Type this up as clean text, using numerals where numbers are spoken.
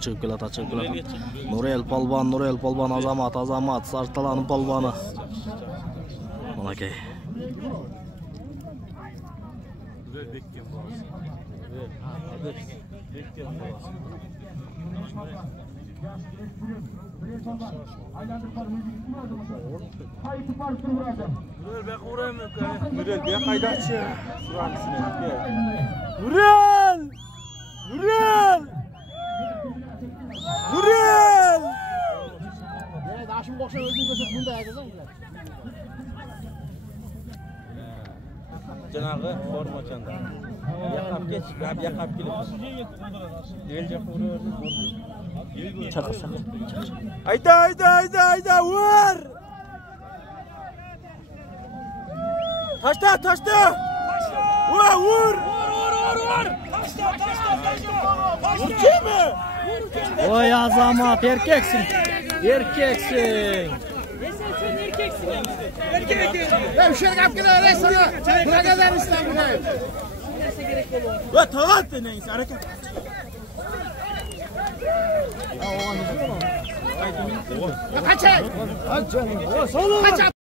Çıkıp keladi. Nurel polvon, Azamat, Sartalanın polvoni. Mana aka. Nurel bir qaydachi? Nurel! Daşım qo'shib o'zing ko'rsat bunday aytasan. Janağı formachanda. Yaqab kelib. Elja qurur. Chaqirsa. Ayda, vur! Taşta! Vur! Vur kimi? Oy Azamat, erkeksin. Ben şu an kapıda sana. Bırakadan İstanbul'a. Ve talat neyse hareket. Kaçak. Kaçak.